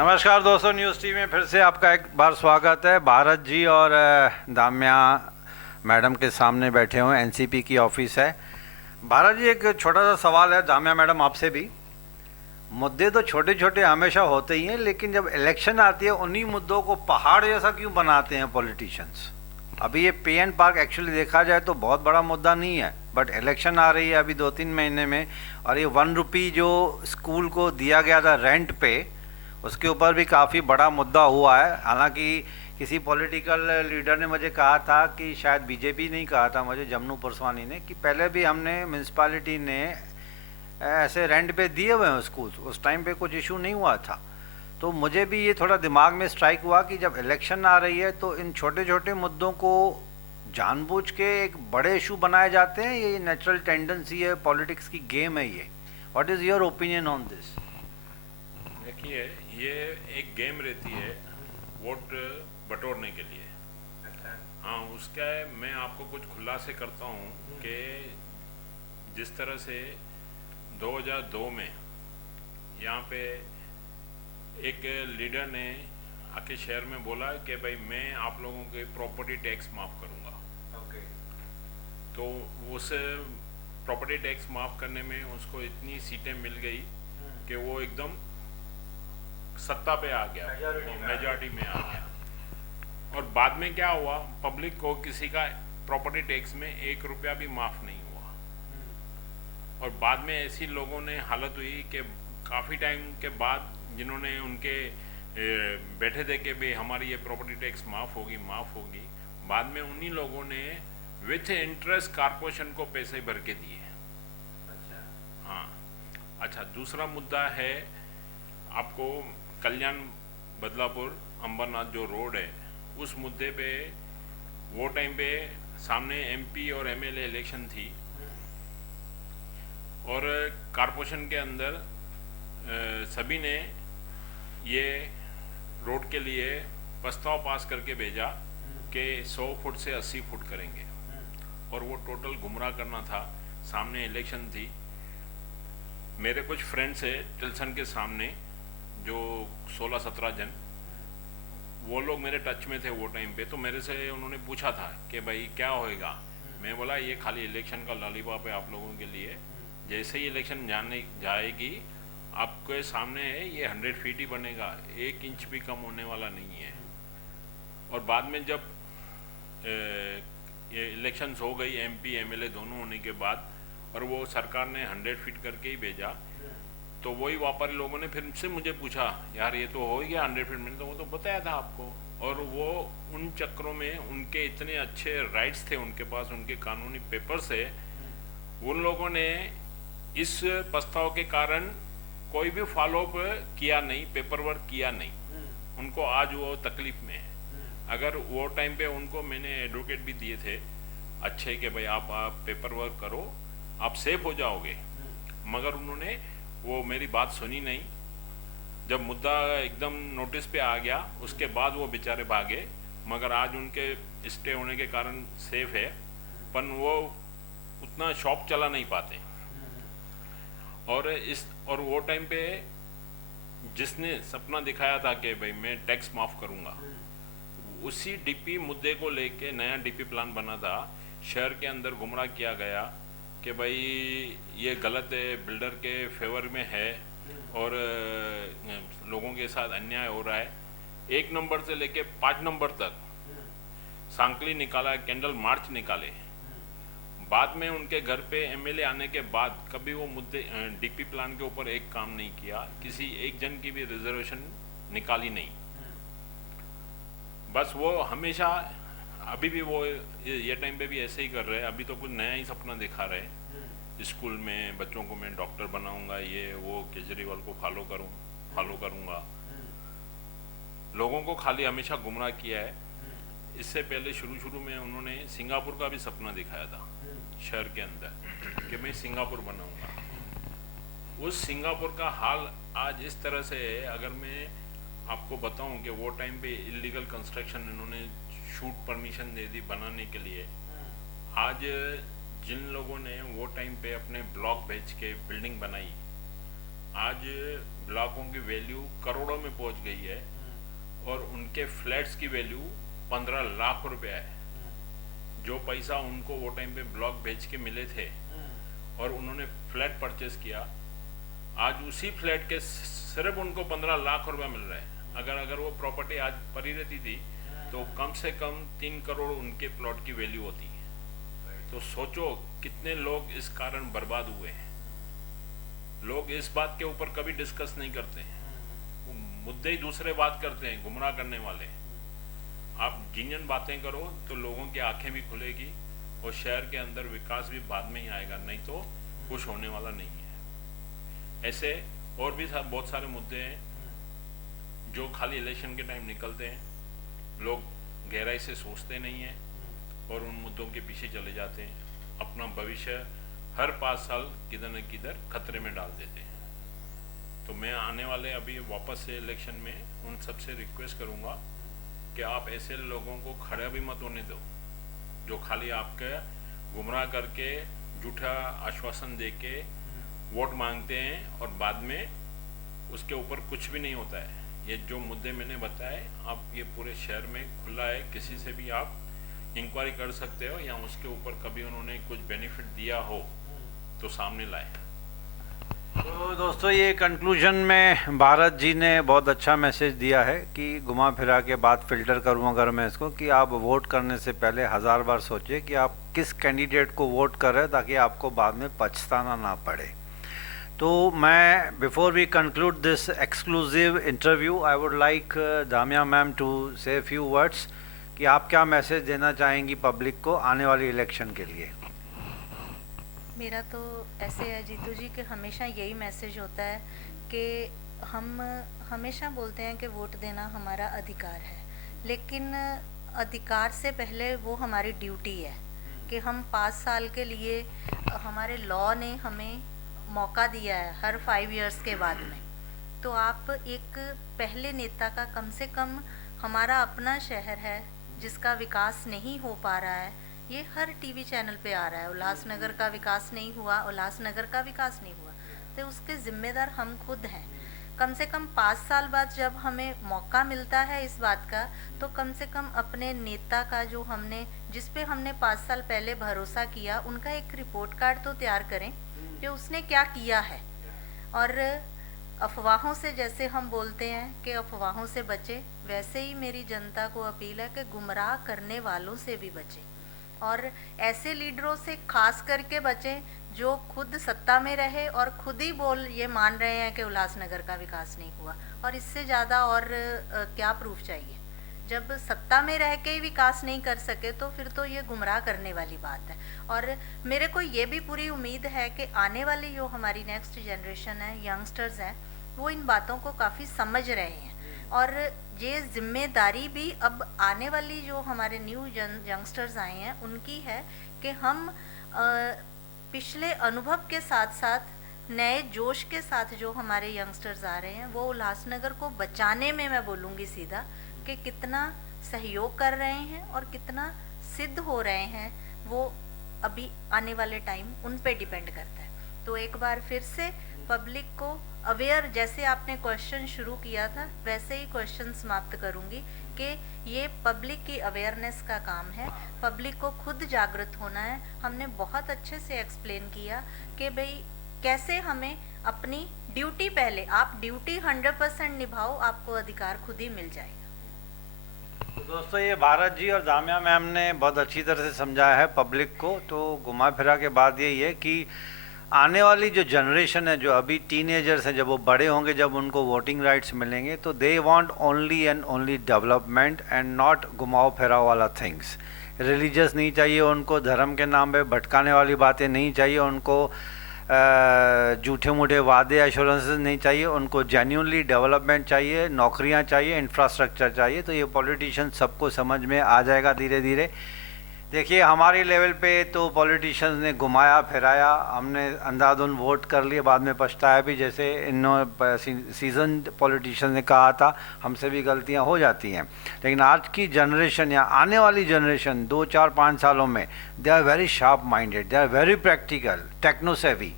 नमस्कार दोस्तों, news TV में फिर से आपका एक बार स्वागत है। भारत जी और दाम्या मैडम के सामने बैठे हुए हैं। एनसीपी की ऑफिस है। भारत जी, एक छोटा सा सवाल है दाम्या मैडम आपसे भी। मुद्दे तो छोटे छोटे हमेशा होते ही हैं, लेकिन जब इलेक्शन आती है उन्हीं मुद्दों को पहाड़ जैसा क्यों बनाते हैं पॉलिटिशियंस? अभी ये PN पार्क एक्चुअली देखा जाए तो बहुत बड़ा मुद्दा नहीं है, बट इलेक्शन आ रही है अभी 2-3 महीने में, और ये 1 रुपी जो स्कूल को दिया गया था रेंट पे, उसके ऊपर भी काफ़ी बड़ा मुद्दा हुआ है। हालांकि किसी पॉलिटिकल लीडर ने मुझे कहा था कि शायद बीजेपी नहीं कहा था मुझे, जमनू पुरसवानी ने, कि पहले भी हमने म्यूनसिपालिटी ने ऐसे रेंट पे दिए हुए हैं स्कूल, उस टाइम पे कुछ इशू नहीं हुआ था। तो मुझे भी ये थोड़ा दिमाग में स्ट्राइक हुआ कि जब इलेक्शन आ रही है तो इन छोटे छोटे मुद्दों को जानबूझ के एक बड़े इशू बनाए जाते हैं। ये नेचुरल टेंडेंसी है, पॉलिटिक्स की गेम है ये। What is your opinion on this? देखिए, ये एक गेम रहती है वोट बटोरने के लिए। हाँ, उसका मैं आपको कुछ खुलासे करता हूँ कि जिस तरह से 2002 में यहाँ पे एक लीडर ने आके शहर में बोला कि भाई मैं आप लोगों के प्रॉपर्टी टैक्स माफ़ करूँगा। तो उस प्रॉपर्टी टैक्स माफ़ करने में उसको इतनी सीटें मिल गई कि वो एकदम सत्ता पे आ गया, मेजॉरिटी में आ गया। और बाद में क्या हुआ, पब्लिक को किसी का प्रॉपर्टी टैक्स में 1 रुपया भी माफ़ नहीं हुआ। और बाद में ऐसी लोगों ने हालत हुई कि काफ़ी टाइम के बाद जिन्होंने उनके बैठे थे कि भाई हमारी ये प्रॉपर्टी टैक्स माफ़ होगी, बाद में उन्हीं लोगों ने विथ इंटरेस्ट कारपोरेशन को पैसे भर के दिए। हाँ, अच्छा, दूसरा मुद्दा है आपको कल्याण बदलापुर अंबरनाथ जो रोड है, उस मुद्दे पे वो टाइम पे सामने MP और MLA इलेक्शन थी और कारपोरेशन के अंदर सभी ने ये रोड के लिए प्रस्ताव पास करके भेजा कि 100 फुट से 80 फुट करेंगे, और वो टोटल गुमराह करना था। सामने इलेक्शन थी। मेरे कुछ फ्रेंड्स है टिल्सन के सामने, जो 16-17 जन, वो लोग मेरे टच में थे वो टाइम पे। तो मेरे से उन्होंने पूछा था कि भाई क्या होएगा। मैं बोला ये खाली इलेक्शन का लॉलीपॉप है आप लोगों के लिए। जैसे ही इलेक्शन जाने जाएगी आपके सामने है, ये 100 फीट ही बनेगा, 1 इंच भी कम होने वाला नहीं है। और बाद में जब ये इलेक्शंस हो गई MP MLA दोनों होने के बाद, और वो सरकार ने 100 फीट करके ही भेजा, तो वही व्यापारी लोगों ने फिर से मुझे पूछा, यार ये तो हो गया 100 फीट। मैंने तो वो तो बताया था आपको। और वो उन चक्रों में उनके इतने अच्छे राइट्स थे उनके पास, उनके कानूनी पेपर्स है, उन लोगों ने इस प्रस्ताव के कारण कोई भी फॉलोअप किया नहीं, पेपर वर्क किया नहीं। उनको आज वो तकलीफ में है। अगर वो टाइम पे उनको मैंने एडवोकेट भी दिए थे अच्छे कि भाई आप पेपर वर्क करो, आप सेफ हो जाओगे, मगर उन्होंने वो मेरी बात सुनी नहीं। जब मुद्दा एकदम नोटिस पे आ गया उसके बाद वो बेचारे भागे, मगर आज उनके स्टे होने के कारण सेफ है, पर वो उतना शॉप चला नहीं पाते। और वो टाइम पे जिसने सपना दिखाया था कि भाई मैं टैक्स माफ़ करूँगा, उसी DP मुद्दे को लेके नया DP प्लान बना था, शहर के अंदर गुमराह किया गया कि भाई ये गलत है, बिल्डर के फेवर में है और लोगों के साथ अन्याय हो रहा है। 1 नंबर से लेके 5 नंबर तक सांकली निकाला, कैंडल मार्च निकाले। बाद में उनके घर पे MLA आने के बाद कभी वो मुद्दे DP प्लान के ऊपर एक काम नहीं किया, किसी एक जन की भी रिजर्वेशन निकाली नहीं। बस वो हमेशा, अभी भी वो ये टाइम पे भी ऐसे ही कर रहे हैं। अभी तो कुछ नया ही सपना दिखा रहे हैं, स्कूल में बच्चों को मैं डॉक्टर बनाऊंगा, ये वो, केजरीवाल को फॉलो करूंगा। लोगों को खाली हमेशा गुमराह किया है। इससे पहले शुरू में उन्होंने सिंगापुर का भी सपना दिखाया था शहर के अंदर कि मैं सिंगापुर बनाऊंगा। उस सिंगापुर का हाल आज इस तरह से है, अगर मैं आपको बताऊं कि वो टाइम पे इलीगल कंस्ट्रक्शन इन्होंने शूट परमिशन दे दी बनाने के लिए। आज जिन लोगों ने वो टाइम पे अपने ब्लॉक भेज के बिल्डिंग बनाई, आज ब्लॉकों की वैल्यू करोड़ों में पहुंच गई है और उनके फ्लैट्स की वैल्यू 15 लाख रुपया है। जो पैसा उनको वो टाइम पे ब्लॉक बेच के मिले थे और उन्होंने फ्लैट परचेस किया, आज उसी फ्लैट के सिर्फ उनको 15 लाख रुपया मिल रहा है। अगर वो प्रॉपर्टी आज पड़ी रहती थी तो कम से कम 3 करोड़ उनके प्लॉट की वैल्यू होती है। तो सोचो कितने लोग इस कारण बर्बाद हुए हैं। लोग इस बात के ऊपर कभी डिस्कस नहीं करते हैं, वो मुद्दे ही दूसरे बात करते हैं, गुमराह करने वाले। आप जीनियन बातें करो तो लोगों की आंखें भी खुलेगी और शहर के अंदर विकास भी बाद में ही आएगा, नहीं तो कुछ होने वाला नहीं है। ऐसे और भी बहुत सारे मुद्दे हैं जो खाली इलेक्शन के टाइम निकलते हैं, लोग गहराई से सोचते नहीं हैं और उन मुद्दों के पीछे चले जाते हैं, अपना भविष्य हर 5 साल किधर न किधर खतरे में डाल देते हैं। तो मैं आने वाले अभी वापस से इलेक्शन में उन सबसे रिक्वेस्ट करूंगा कि आप ऐसे लोगों को खड़ा भी मत होने दो जो खाली आपके गुमराह करके झूठा आश्वासन दे के वोट मांगते हैं और बाद में उसके ऊपर कुछ भी नहीं होता है। ये जो मुद्दे मैंने बताए, आप ये पूरे शहर में खुला है, किसी से भी आप इंक्वायरी कर सकते हो या उसके ऊपर कभी उन्होंने कुछ बेनिफिट दिया हो तो सामने लाए। तो दोस्तों, ये कंक्लूजन में भारत जी ने बहुत अच्छा मैसेज दिया है कि घुमा फिरा के बात फिल्टर करूँ अगर मैं इसको, कि आप वोट करने से पहले 1000 बार सोचिए कि आप किस कैंडिडेट को वोट कर रहे हैं ताकि आपको बाद में पछताना ना पड़े। तो मैं before we conclude this exclusive interview, I would like Damia ma'am to say few words कि आप क्या मैसेज देना चाहेंगी पब्लिक को आने वाली इलेक्शन के लिए। मेरा तो ऐसे है जीतू जी कि हमेशा यही मैसेज होता है कि हम हमेशा बोलते हैं कि वोट देना हमारा अधिकार है, लेकिन अधिकार से पहले वो हमारी ड्यूटी है कि हम 5 साल के लिए हमारे लॉ ने हमें मौका दिया है हर 5 इयर्स के बाद में। तो आप एक पहले नेता का कम से कम, हमारा अपना शहर है जिसका विकास नहीं हो पा रहा है, ये हर टीवी चैनल पे आ रहा है, उल्लासनगर का विकास नहीं हुआ, उल्लासनगर का विकास नहीं हुआ, तो उसके ज़िम्मेदार हम खुद हैं। कम से कम 5 साल बाद जब हमें मौका मिलता है इस बात का, तो कम से कम अपने नेता का जो जिस पे हमने 5 साल पहले भरोसा किया, उनका एक रिपोर्ट कार्ड तो तैयार करें कि उसने क्या किया है। और अफवाहों से, जैसे हम बोलते हैं कि अफवाहों से बचें, वैसे ही मेरी जनता को अपील है कि गुमराह करने वालों से भी बचें और ऐसे लीडरों से खास करके बचें जो खुद सत्ता में रहे और खुद ही ये मान रहे हैं कि उल्लासनगर का विकास नहीं हुआ। और इससे ज़्यादा और क्या प्रूफ चाहिए? जब सत्ता में रह के ही विकास नहीं कर सके तो फिर तो ये गुमराह करने वाली बात है। और मेरे को ये भी पूरी उम्मीद है कि आने वाली जो हमारी नेक्स्ट जनरेशन है, यंगस्टर्स हैं, वो इन बातों को काफ़ी समझ रहे हैं और ये जिम्मेदारी भी अब आने वाली जो हमारे न्यू यंगस्टर्स आए हैं उनकी है कि हम पिछले अनुभव के साथ साथ नए जोश के साथ जो हमारे यंगस्टर्स आ रहे हैं वो उल्लासनगर को बचाने में, मैं बोलूँगी सीधा, कि कितना सहयोग कर रहे हैं और कितना सिद्ध हो रहे हैं, वो अभी आने वाले टाइम उन पे डिपेंड करता है। तो एक बार फिर से पब्लिक को अवेयर, जैसे आपने क्वेश्चन शुरू किया था वैसे ही क्वेश्चन समाप्त करूंगी कि ये पब्लिक की अवेयरनेस का काम है, पब्लिक को खुद जागृत होना है। हमने बहुत अच्छे से एक्सप्लेन किया कि भाई कैसे हमें अपनी ड्यूटी, पहले आप ड्यूटी 100% निभाओ, आपको अधिकार खुद ही मिल जाएगा। तो दोस्तों, ये भारत जी और दामिया मैम ने बहुत अच्छी तरह से समझाया है पब्लिक को। तो घुमा फिरा के बात यही है कि आने वाली जो जनरेशन है, जो अभी टीनेजर्स हैं, जब वो बड़े होंगे, जब उनको वोटिंग राइट्स मिलेंगे, तो they want only and only development and not घुमाओ फिराओ वाला थिंग्स। रिलीजियस नहीं चाहिए उनको, धर्म के नाम पे भटकाने वाली बातें नहीं चाहिए उनको, झूठे मूठे वादे एश्योरेंसेस नहीं चाहिए उनको, जेन्युइनली डेवलपमेंट चाहिए, नौकरियां चाहिए, इंफ्रास्ट्रक्चर चाहिए। तो ये पॉलिटिशियन सबको समझ में आ जाएगा धीरे धीरे। देखिए, हमारे लेवल पे तो पॉलिटिशियंस ने घुमाया फिराया, हमने अंधाधुंध वोट कर लिए, बाद में पछताया भी, जैसे सीजन पॉलिटिशियंस ने कहा था, हमसे भी गलतियां हो जाती हैं। लेकिन आज की जनरेशन या आने वाली जनरेशन 2, 4, 5 सालों में they are very sharp minded, they are very practical, techno savvy.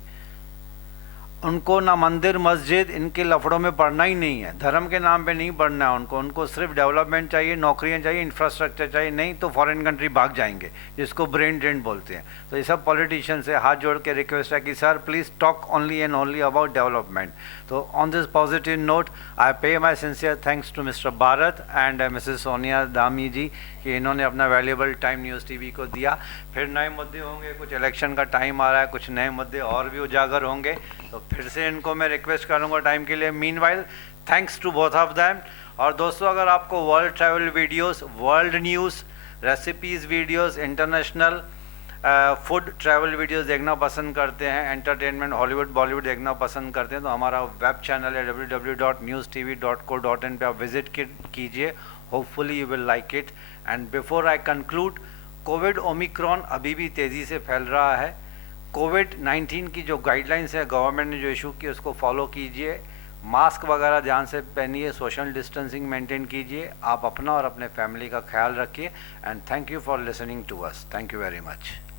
उनको ना मंदिर मस्जिद इनके लफड़ों में पढ़ना ही नहीं है, धर्म के नाम पे नहीं पढ़ना है उनको। उनको सिर्फ डेवलपमेंट चाहिए, नौकरियां चाहिए, इंफ्रास्ट्रक्चर चाहिए, नहीं तो फॉरेन कंट्री भाग जाएंगे, जिसको ब्रेन ड्रेन बोलते हैं। तो ये सब पॉलिटिशियन से हाथ जोड़ के रिक्वेस्ट है कि sir please talk only and only about development. तो on this positive note I pay my sincere thanks to mister Bharat and missus Sonia Dami ji कि इन्होंने अपना वैल्यूएबल टाइम न्यूज़ टीवी को दिया। फिर नए मुद्दे होंगे, कुछ इलेक्शन का टाइम आ रहा है, कुछ नए मुद्दे और भी उजागर होंगे, तो फिर से इनको मैं रिक्वेस्ट करूंगा टाइम के लिए। Meanwhile thanks to both of them. और दोस्तों, अगर आपको world travel videos, world news, recipes videos, international food travel videos देखना पसंद करते हैं, एंटरटेनमेंट हॉलीवुड बॉलीवुड देखना पसंद करते हैं, तो हमारा वेब चैनल है www.newstv.co.in पे आप विजिट कीजिए। Hopefully you will like it. And before I conclude, Covid Omicron अभी भी तेज़ी से फैल रहा है। कोविड-19 की जो गाइडलाइंस है गवर्नमेंट ने जो इशू की, उसको फॉलो कीजिए, मास्क वगैरह ध्यान से पहनिए, सोशल डिस्टेंसिंग मेंटेन कीजिए, आप अपना और अपने फैमिली का ख्याल रखिए। And thank you for listening to us. Thank you very much.